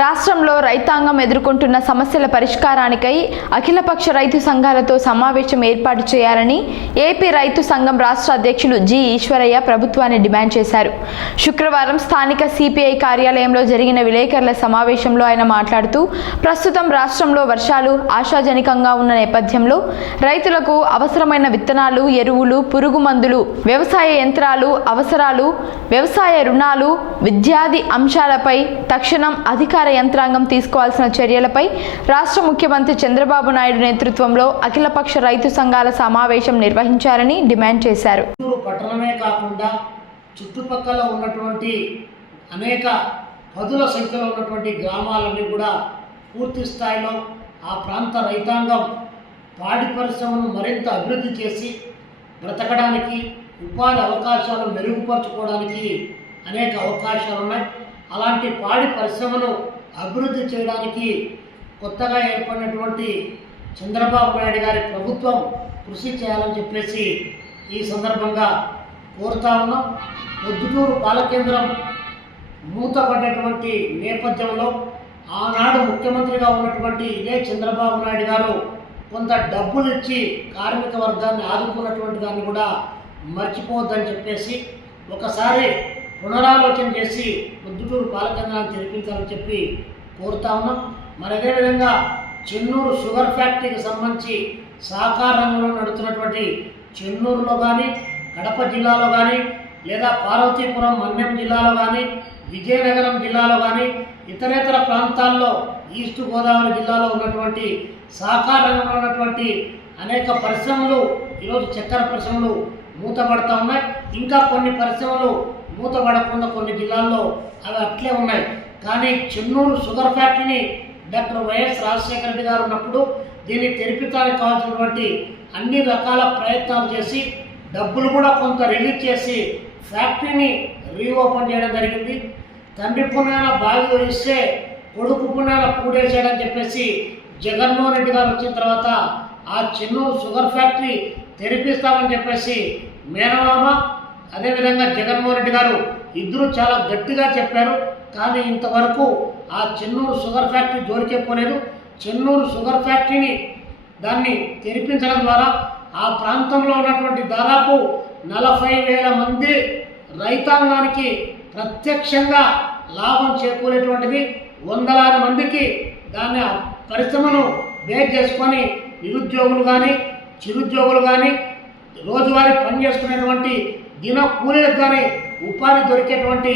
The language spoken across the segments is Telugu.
రాష్ట్రంలో రైతాంగం ఎదుర్కొంటున్న సమస్యల పరిష్కారానికై అఖిలపక్ష రైతు సంఘాలతో సమావేశం ఏర్పాటు చేయాలని ఏపీ రైతు సంఘం రాష్ట్ర అధ్యక్షులు జి ఈశ్వరయ్య ప్రభుత్వాన్ని డిమాండ్ చేశారు శుక్రవారం స్థానిక సిపిఐ కార్యాలయంలో జరిగిన విలేకరుల సమావేశంలో ఆయన మాట్లాడుతూ ప్రస్తుతం రాష్ట్రంలో వర్షాలు ఆశాజనకంగా ఉన్న నేపథ్యంలో రైతులకు అవసరమైన విత్తనాలు ఎరువులు పురుగు మందులు వ్యవసాయ యంత్రాలు అవసరాలు వ్యవసాయ రుణాలు విద్యాది అంశాలపై తక్షణం అధికార అధికార యంత్రాంగం తీసుకోవాల్సిన చర్యలపై రాష్ట్ర ముఖ్యమంత్రి చంద్రబాబు నాయుడు నేతృత్వంలో అఖిలపక్ష రైతు సంఘాల సమావేశం నిర్వహించారని డిమాండ్ చేశారు పట్టణమే కాకుండా చుట్టుపక్కల ఉన్నటువంటి అనేక పదుల సంఖ్యలో ఉన్నటువంటి గ్రామాలన్నీ కూడా పూర్తి స్థాయిలో ఆ ప్రాంత రైతాంగం పాడి పరిశ్రమను మరింత అభివృద్ధి చేసి బ్రతకడానికి ఉపాధి అవకాశాలు మెరుగుపరచుకోవడానికి అనేక అవకాశాలు ఉన్నాయి అలాంటి పాడి పరిశ్రమను అభివృద్ధి చేయడానికి కొత్తగా ఏర్పడినటువంటి చంద్రబాబు నాయుడు గారి ప్రభుత్వం కృషి చేయాలని చెప్పేసి ఈ సందర్భంగా కోరుతా ఉన్నాం పొద్దుటూరు పాలకేంద్రం మూతపడ్డటువంటి నేపథ్యంలో ఆనాడు ముఖ్యమంత్రిగా ఉన్నటువంటి ఇదే చంద్రబాబు నాయుడు గారు కొంత డబ్బులు ఇచ్చి కార్మిక వర్గాన్ని ఆదుకున్నటువంటి దాన్ని కూడా మర్చిపోవద్దని చెప్పేసి ఒకసారి పునరాలోచన చేసి పొద్దుటూరు పాలకేంద్రాన్ని తెరిపించాలని చెప్పి కోరుతా ఉన్నాం మరి అదేవిధంగా చెన్నూరు షుగర్ ఫ్యాక్టరీకి సంబంధించి సహకార రంగంలో నడుతున్నటువంటి చెన్నూరులో కానీ కడప జిల్లాలో కానీ లేదా పార్వతీపురం మన్యం జిల్లాలో కానీ విజయనగరం జిల్లాలో కానీ ఇతరేతర ప్రాంతాల్లో ఈస్ట్ గోదావరి జిల్లాలో ఉన్నటువంటి సహకార రంగంలో ఉన్నటువంటి అనేక పరిశ్రమలు ఈరోజు చక్కెర పరిశ్రమలు మూతపడతా ఉన్నాయి ఇంకా కొన్ని పరిశ్రమలు మూత కొన్ని జిల్లాల్లో అవి అట్లే ఉన్నాయి కానీ చెన్నూరు షుగర్ ఫ్యాక్టరీని డాక్టర్ వైఎస్ రాజశేఖర రెడ్డి గారు ఉన్నప్పుడు దీన్ని తెరిపితానికి కావాల్సినటువంటి అన్ని రకాల ప్రయత్నాలు చేసి డబ్బులు కూడా కొంత రిలీజ్ చేసి ఫ్యాక్టరీని రీఓపెన్ చేయడం జరిగింది తండ్రి పుణ్యాల బావిలో ఇస్తే కొడుకు పుణ్యాల పూడేసాడని చెప్పేసి జగన్మోహన్ రెడ్డి గారు వచ్చిన తర్వాత ఆ చెన్నూరు షుగర్ ఫ్యాక్టరీ తెరిపిస్తామని చెప్పేసి మేనమామ అదేవిధంగా జగన్మోహన్ రెడ్డి గారు ఇద్దరు చాలా గట్టిగా చెప్పారు కానీ ఇంతవరకు ఆ చెన్నూరు షుగర్ ఫ్యాక్టరీ జోలికే పోలేదు చెన్నూరు షుగర్ ఫ్యాక్టరీని దాన్ని తెరిపించడం ద్వారా ఆ ప్రాంతంలో ఉన్నటువంటి దాదాపు నలభై వేల మంది రైతాంగానికి ప్రత్యక్షంగా లాభం చేకూరేటువంటిది వందలాది మందికి దాని పరిశ్రమను బేక్ చేసుకొని నిరుద్యోగులు కానీ చిరుద్యోగులు కానీ రోజువారీ పనిచేసుకునేటువంటి దిన కూలీలకు కానీ ఉపాధి దొరికేటువంటి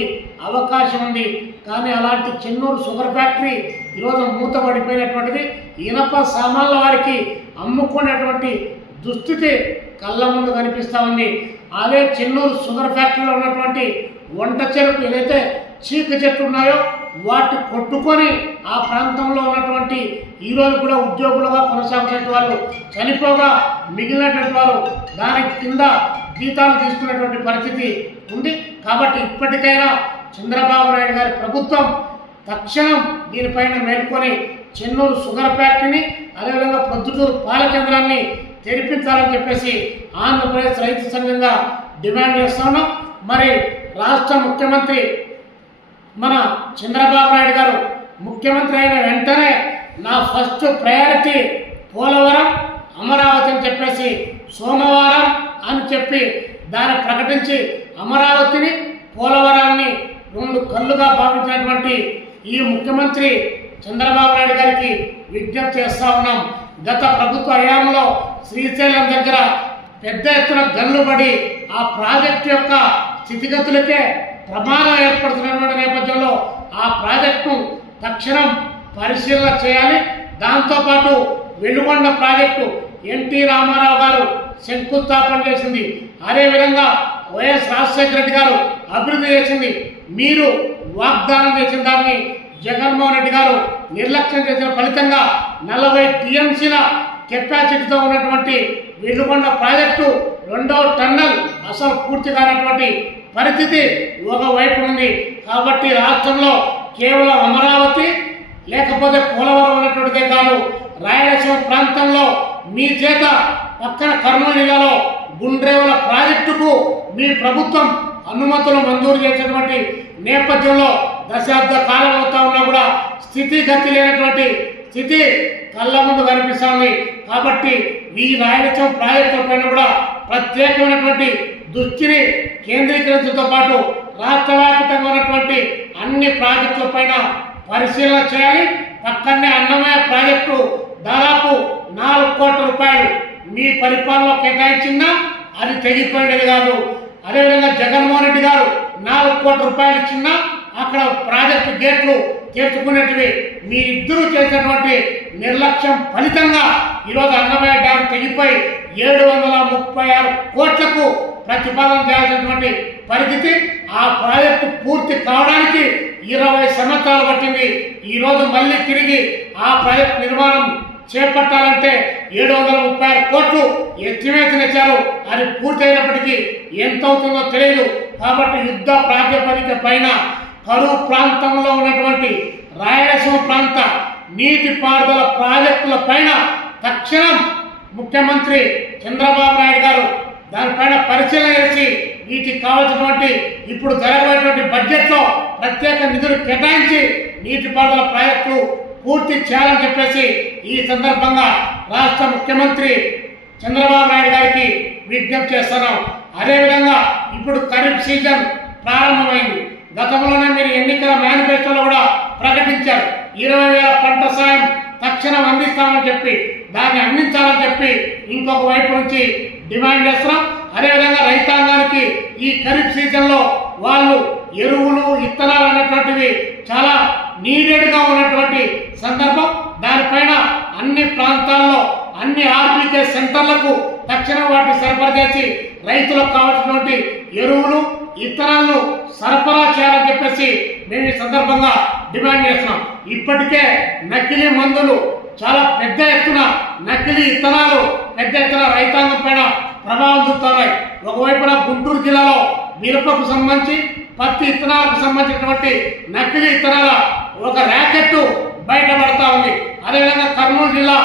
అవకాశం ఉంది కానీ అలాంటి చెన్నూరు షుగర్ ఫ్యాక్టరీ ఈరోజు మూతపడిపోయినటువంటిది ఇనప సామాన్ల వారికి అమ్ముకునేటువంటి దుస్థితి కళ్ళ ముందు కనిపిస్తూ ఉంది అదే చెన్నూరు షుగర్ ఫ్యాక్టరీలో ఉన్నటువంటి వంట చెరుకు ఏదైతే చీక చెట్లు ఉన్నాయో వాటి కొట్టుకొని ఆ ప్రాంతంలో ఉన్నటువంటి ఈరోజు కూడా ఉద్యోగులుగా కొనసాగుతున్న వాళ్ళు చనిపోగా మిగిలినటువంటి వారు దాని కింద జీతాలు తీసుకున్నటువంటి పరిస్థితి ఉంది కాబట్టి ఇప్పటికైనా చంద్రబాబు నాయుడు గారి ప్రభుత్వం తక్షణం దీనిపైన మేల్కొని చెన్నూరు షుగర్ ఫ్యాక్టరీని అదేవిధంగా పొద్దుటూరు పాల కేంద్రాన్ని తెరిపించాలని చెప్పేసి ఆంధ్రప్రదేశ్ రైతు సంఘంగా డిమాండ్ చేస్తున్నాం మరి రాష్ట్ర ముఖ్యమంత్రి మన చంద్రబాబు నాయుడు గారు ముఖ్యమంత్రి అయిన వెంటనే నా ఫస్ట్ ప్రయారిటీ పోలవరం అమరావతి అని చెప్పేసి సోమవారం అని చెప్పి దాన్ని ప్రకటించి అమరావతిని పోలవరాన్ని రెండు కళ్ళుగా భావించినటువంటి ఈ ముఖ్యమంత్రి చంద్రబాబు నాయుడు గారికి విజ్ఞప్తి చేస్తా ఉన్నాం గత ప్రభుత్వ హయాంలో శ్రీశైలం దగ్గర పెద్ద ఎత్తున గన్లు పడి ఆ ప్రాజెక్టు యొక్క స్థితిగతులకే ప్రమాదం ఏర్పడుతున్నటువంటి నేపథ్యంలో ఆ ప్రాజెక్టును తక్షణం పరిశీలన చేయాలి దాంతోపాటు వెలుగొండ ప్రాజెక్టు ఎన్టీ రామారావు గారు శంకుస్థాపన చేసింది అదేవిధంగా వైఎస్ రాజశేఖర రెడ్డి గారు అభివృద్ధి చేసింది మీరు వాగ్దానం చేసిన దాన్ని జగన్మోహన్ రెడ్డి గారు నిర్లక్ష్యం చేసిన ఫలితంగా నలభై టీఎంసీల కెపాసిటీతో ఉన్నటువంటి వెలుగొండ ప్రాజెక్టు రెండవ టన్నల్ అసలు పూర్తి కానటువంటి పరిస్థితి ఒకవైపు ఉంది కాబట్టి రాష్ట్రంలో కేవలం అమరావతి లేకపోతే పోలవరం ఉన్నటువంటిదే కాదు రాయలసీమ ప్రాంతంలో మీ చేత పక్కన కర్నూలు జిల్లాలో గుండ్రేవుల ప్రాజెక్టుకు మీ ప్రభుత్వం అనుమతులు మంజూరు చేసినటువంటి నేపథ్యంలో దశాబ్ద కాలం అవుతా ఉన్నా కూడా స్థితిగతి లేనటువంటి స్థితి కళ్ళ ముందు కనిపిస్తుంది కాబట్టి మీ రాయలసీమ ప్రాజెక్టుల పైన కూడా ప్రత్యేకమైనటువంటి దృష్టిని కేంద్రీకరించడంతో పాటు రాష్ట్రవ్యాప్తంగా ఉన్నటువంటి అన్ని ప్రాజెక్టుల పైన పరిశీలన చేయాలి పక్కనే అన్నమయ్య ప్రాజెక్టు దాదాపు నాలుగు కోట్ల రూపాయలు మీ పరిపాలనలో కేటాయించిందా అది తెగిపోయేది కాదు అదేవిధంగా జగన్మోహన్ రెడ్డి గారు నాలుగు కోట్ల రూపాయలు ఇచ్చిందా అక్కడ ప్రాజెక్టు గేట్లు తెరుచుకున్నట్టువి మీరిద్దరూ చేసినటువంటి నిర్లక్ష్యం ఫలితంగా ఈరోజు అన్నమయ్య డ్యాం తెగిపోయి ఏడు వందల ముప్పై ఆరు కోట్లకు ప్రతిపాదన చేయాల్సినటువంటి పరిస్థితి ఆ ప్రాజెక్టు పూర్తి కావడానికి ఇరవై సంవత్సరాలు పట్టింది ఈరోజు మళ్ళీ తిరిగి ఆ ప్రాజెక్టు నిర్మాణం చేపట్టాలంటే ఏడు వందల ముప్పై ఆరు కోట్లు ఎస్టిమేషన్ ఇచ్చారు అది పూర్తయినప్పటికీ ఎంత అవుతుందో తెలియదు కాబట్టి యుద్ధ ప్రాతిపదిక పైన కరువు ప్రాంతంలో ఉన్నటువంటి రాయలసీమ ప్రాంత నీటి పారుదల ప్రాజెక్టుల పైన తక్షణం ముఖ్యమంత్రి చంద్రబాబు నాయుడు గారు దానిపైన పరిశీలన చేసి వీటికి కావాల్సినటువంటి ఇప్పుడు జరగబోయేటువంటి బడ్జెట్లో ప్రత్యేక నిధులు కేటాయించి నీటిపారుదల ప్రాజెక్టులు పూర్తి చేయాలని చెప్పేసి ఈ సందర్భంగా రాష్ట్ర ముఖ్యమంత్రి చంద్రబాబు నాయుడు గారికి విజ్ఞప్తి చేస్తున్నాం అదేవిధంగా ఇప్పుడు ఖరీఫ్ సీజన్ ప్రారంభమైంది గతంలోనే మీరు ఎన్నికల మేనిఫెస్టోలో కూడా ప్రకటించారు ఇరవై వేల పంట సాయం తక్షణం అందిస్తామని చెప్పి దాన్ని అందించాలని చెప్పి ఇంకొక వైపు నుంచి డిమాండ్ చేస్తున్నాం అదేవిధంగా రైతాంగానికి ఈ ఖరీఫ్ సీజన్లో వాళ్ళు ఎరువులు ఇత్తనాలు అనేటువంటివి చాలా నీడెడ్గా ఉన్నటువంటి సందర్భం దానిపైన అన్ని ప్రాంతాల్లో అన్ని ఆర్బీకే సెంటర్లకు తక్షణ వాటిని సరఫరా చేసి రైతులకు కావాల్సినటువంటి ఎరువులు ఇతరాలను సరఫరా చేయాలని చెప్పేసి మేము ఈ సందర్భంగా డిమాండ్ చేస్తున్నాం ఇప్పటికే నకిలీ మందులు చాలా పెద్ద ఎత్తున నకిలీ ఇత్తనాలు పెద్ద ఎత్తున రైతాంగం పైన ప్రభావం చూపుతున్నాయి ఒకవైపున గుంటూరు జిల్లాలో మిరపకు సంబంధించి పత్తి ఇత్తనాలకు సంబంధించినటువంటి నకిలీ ఇత్తనాల ఒక ర్యాకెట్ బయటపడతా ఉంది అదేవిధంగా కర్నూలు జిల్లా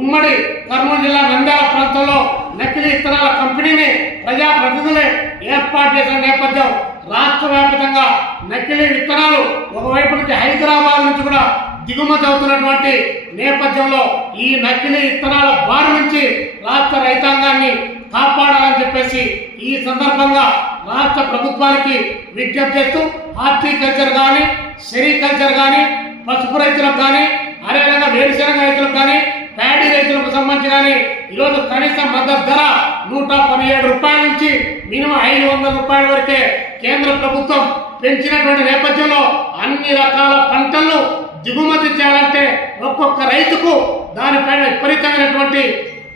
ఉమ్మడి కర్నూలు జిల్లా నంద్యాల ప్రాంతంలో నకిలీ విత్తనాల కంపెనీని ప్రజాప్రతినిధులే ఏర్పాటు చేసిన నేపథ్యం రాష్ట్ర వ్యాప్తంగా నకిలీ విత్తనాలు ఒకవైపు నుంచి హైదరాబాద్ నుంచి కూడా దిగుమతి అవుతున్నటువంటి నేపథ్యంలో ఈ నకిలీ విత్తనాల బారి నుంచి రాష్ట్ర రైతాంగాన్ని కాపాడాలని చెప్పేసి ఈ సందర్భంగా రాష్ట్ర ప్రభుత్వానికి విజ్ఞప్తి చేస్తూ హార్టికల్చర్ కానీ సెరికల్చర్ కానీ పసుపు రైతులకు కానీ అదేవిధంగా వేరుశనగ రైతులకు కానీ ప్యాడీ రైతులకు సంబంధించి కానీ ఈరోజు కనీస మద్దతు ధర నూట పదిహేడు రూపాయల నుంచి మినిమం ఐదు వందల రూపాయల వరకే కేంద్ర ప్రభుత్వం పెంచినటువంటి నేపథ్యంలో అన్ని రకాల పంటలను దిగుమతి చేయాలంటే ఒక్కొక్క రైతుకు దానిపైన విపరీతమైనటువంటి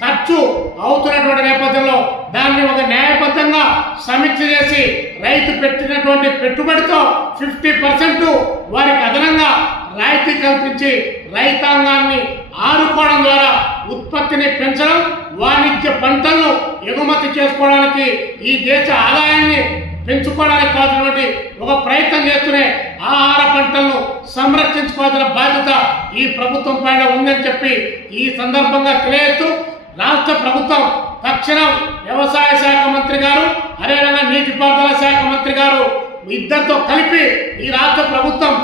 ఖర్చు అవుతున్నటువంటి నేపథ్యంలో దాన్ని ఒక న్యాయబద్ధంగా సమీక్ష చేసి రైతు పెట్టినటువంటి పెట్టుబడితో ఫిఫ్టీ పర్సెంట్ వారికి అదనంగా రాయితీ కల్పించి రైతాంగాన్ని ఆనుకోవడం ద్వారా ఉత్పత్తిని పెంచడం వాణిజ్య పంటలను ఎగుమతి చేసుకోవడానికి ఈ దేశ ఆదాయాన్ని పెంచుకోవడానికి కావాల్సినటువంటి ఒక ప్రయత్నం చేస్తూనే ఆహార పంటలను సంరక్షించుకోవాల్సిన బాధ్యత ఈ ప్రభుత్వం పైన ఉందని చెప్పి ఈ సందర్భంగా తెలియజేస్తూ రాష్ట్ర ప్రభుత్వం తక్షణం వ్యవసాయ శాఖ మంత్రి గారు అదేవిధంగా నీటిపారుదల శాఖ మంత్రి గారు ఇద్దరితో కలిపి ఈ రాష్ట్ర ప్రభుత్వం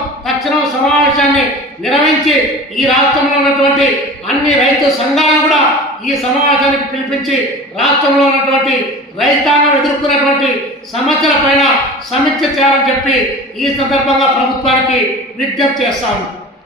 తక్షణం సమావేశాన్ని నిర్వహించి ఈ రాష్ట్రంలో ఉన్నటువంటి అన్ని రైతు సంఘాలను కూడా ఈ సమావేశానికి పిలిపించి రాష్ట్రంలో ఉన్నటువంటి రైతాంగం ఎదుర్కొన్నటువంటి సమస్యల పైన సమీక్ష చేయాలని చెప్పి ఈ సందర్భంగా ప్రభుత్వానికి విజ్ఞప్తి చేస్తాము